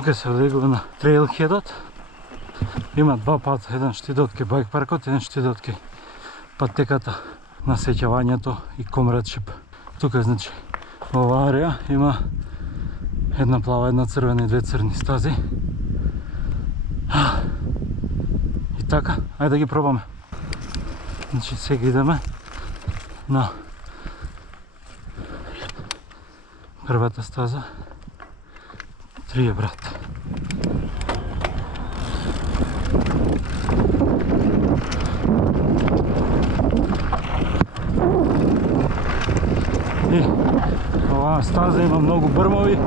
Тука се влегува на трейлхедот. Има два пат, еден штидот ке байк паркот, еден штидот ке патеката на сеќавањето и комрадшип. Тука значи во оваа ареја има една плава, една црвена и две црни стази. И така, ајде да ги пробаме. Значи сега идеме на првата стаза. Трие брат. И оваа стаза има многу брмови,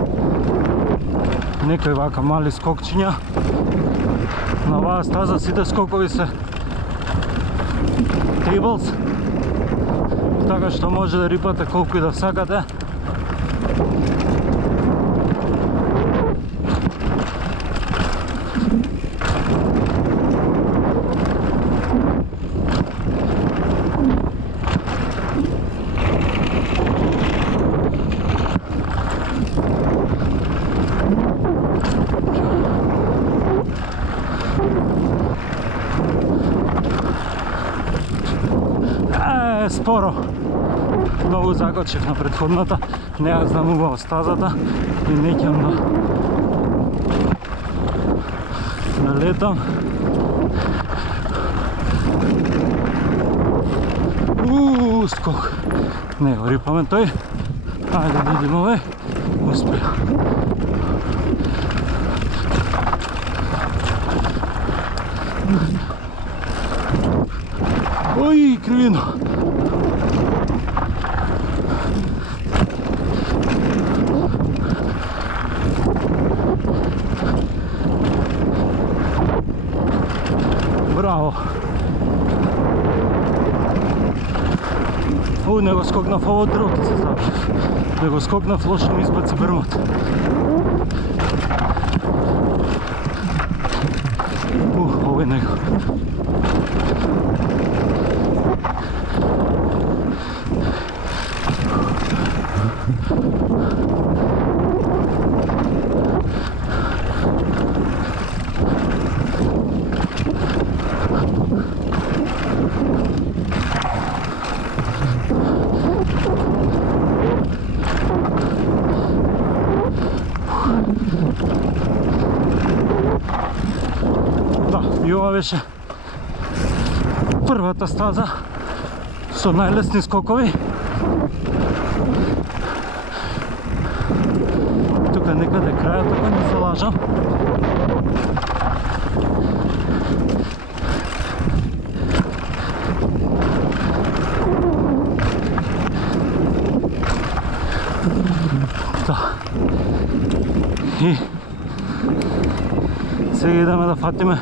некои вака мали скокчиња. На оваа стаза сите скокови се tables, така што може да рипате колку и да сакате. Споро. Многу закочив на претходната. Не ја знам убаво стазата и не ќам да летам. Скок. Не го рипаме тој. Ајде да видим ове. Успеа. Ој, кривина. Браво. Не го скокнав ово друго, ке се забрав. Не го скокнав, лошо ми избаци брмот. Овој него. И ова беше првата стаза со најлесни скокови. Тука некаде крајот, ако не се лажам. Да. И сега идеме да фатиме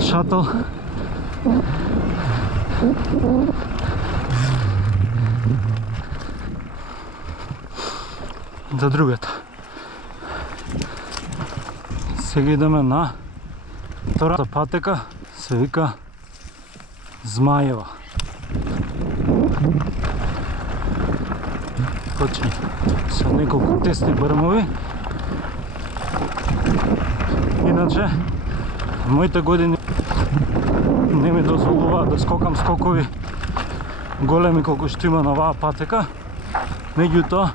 шатъл. За другата. Сега идеме на втората патека, се вика Змаева. Почни со неколку тесни брмови. Иначе, моите години не ми дозволуваат да скокам скокови големи колку што има на оваа патека. Меѓутоа,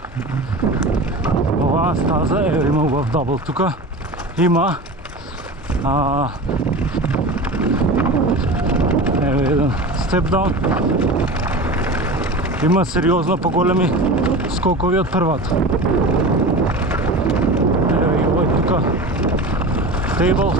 оваа стаза, има убав дабл тука, има еден степдаун, има сериозно поголеми скокови од првата. Ево и овој тука тейбл.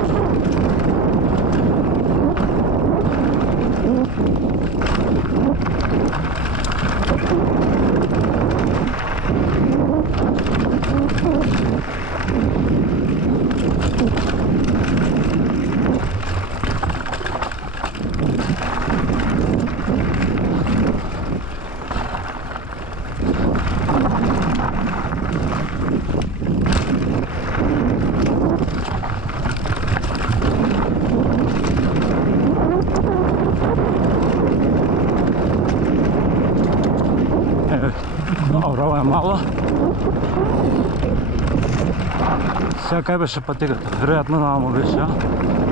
Сега кај беше патеката? Веројатно намо беше, а?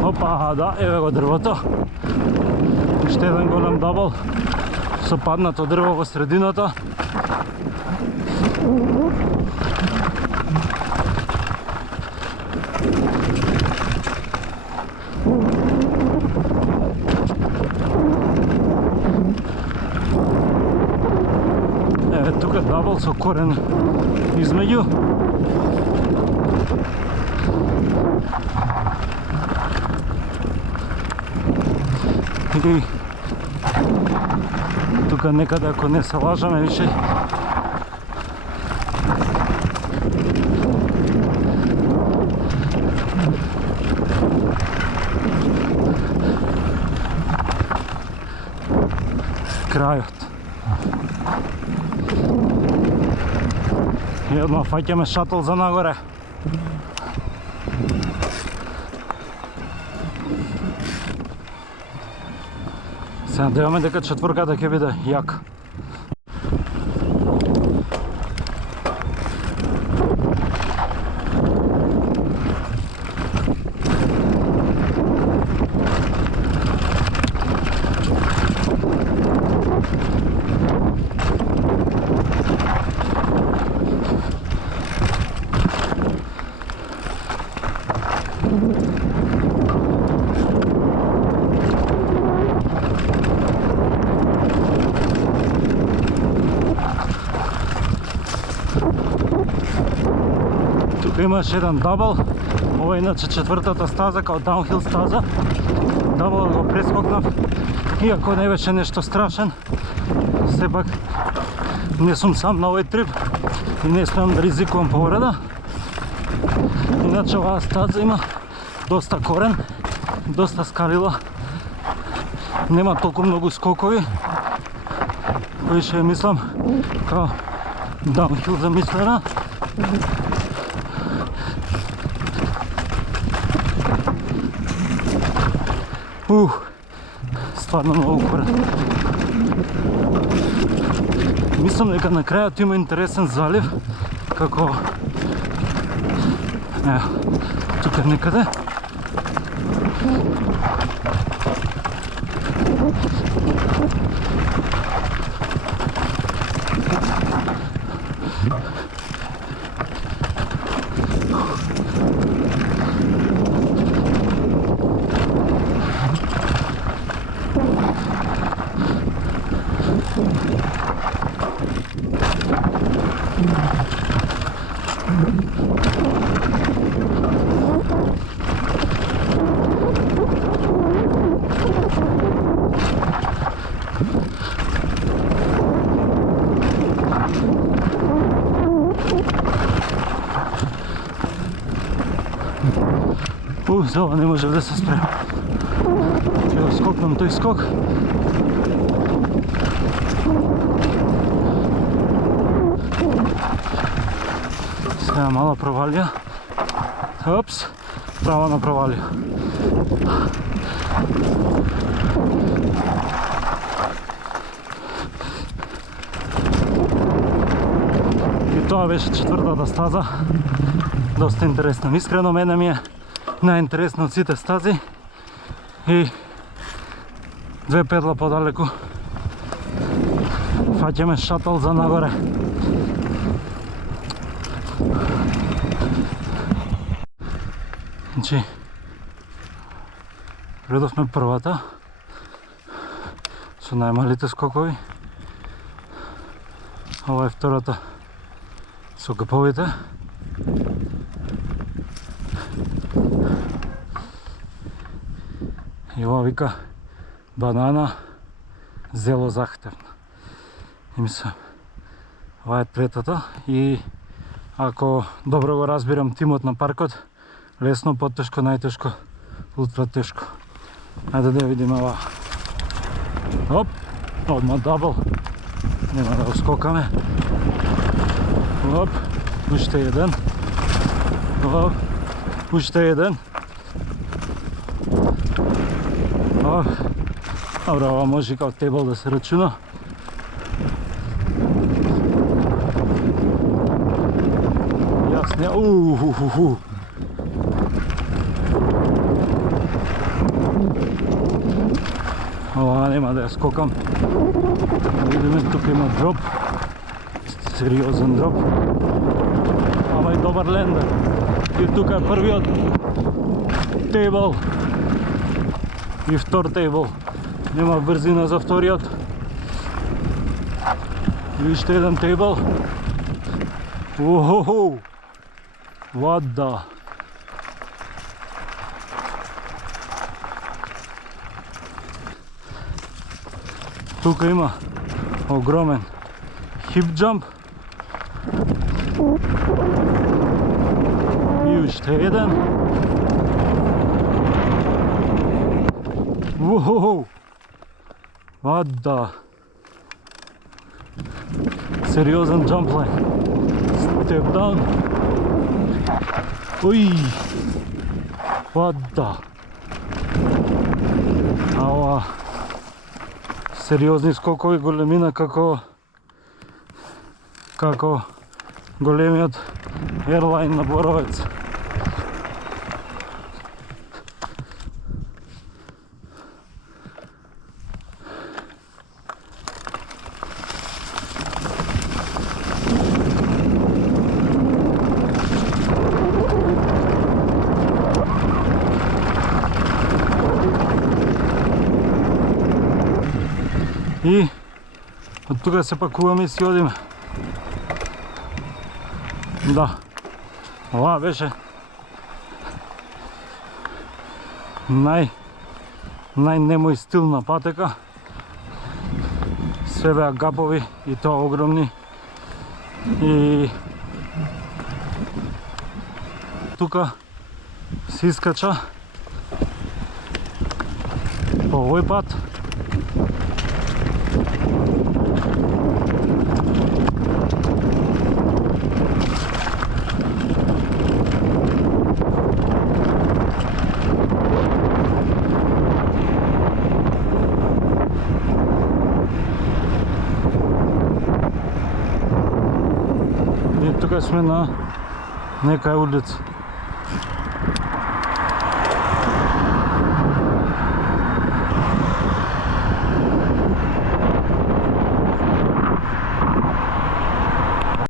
Опа, да, еве го дрвото. Уште еден голем дабл со паднато дрво во средината. Еве тука дабл со корен измеѓу. И тука некаде, ако не се лажаме више, крајот. И одма фаќаме шатл за нагоре. Се надеваме дека четврката ќе биде јака. Тука имаш еден дабл, ова е иначе четвртата стаза, као даунхил стаза. Дабл го прескокнав, иако не беше нешто страшен, сепак не сум сам на овој трип и не смеам да ризикувам повреда. Иначе оваа стаза има доста корен, доста скалила, нема толку многу скокови, кои ще мислам као даунхил замислена. Стварно многу корен. Мислам дека на крајот има интересен залив, како тука некаде. За ова не можев да се спрем. Ќе го скокнам тој скок. Сега мала провалија. Опс, права на провалија. И тоа беше четвртата стаза. Доста интересно. Искрено мене ми е најинтересно од сите стази и две педла подалеку фаќаме шатл за нагоре. Значи, предовме првата со најмалите скокови, ова е втората со каповите. И ова вика банана зело захтевна. И мислам, ова е третата и ако добро го разбирам тимот на паркот, лесно, потешко, најтешко, ултра тешко. Ајде да ја видиме ова. Оп, одма дабл. Нема да го скокаме. Оп, уште еден. Оп, уште еден. Добро, ова може као тейбл да се рачуна. Јас не... нема да ја скокам. Видиме, тука има дроп. Сериозен дроп. Ама и добар лендер. И тука е првиот тейбл. И втор тейбл. Нема брзина за вториот. И уште еден тейбл. Уху! Вода! Тука има огромен хип джамп. И уште еден. Уху! Вода! Сериозен джамплайн. Step down. Ой! Вода! Ала! Сериозни скокови, големина како големиот ерлайн на Боровец. И од тука се пакуваме и си одиме. Да, ова беше најнемој стил на патека. Све беа гапови и тоа огромни. И тука се искача по овој пат. Тука сме на некоја улица.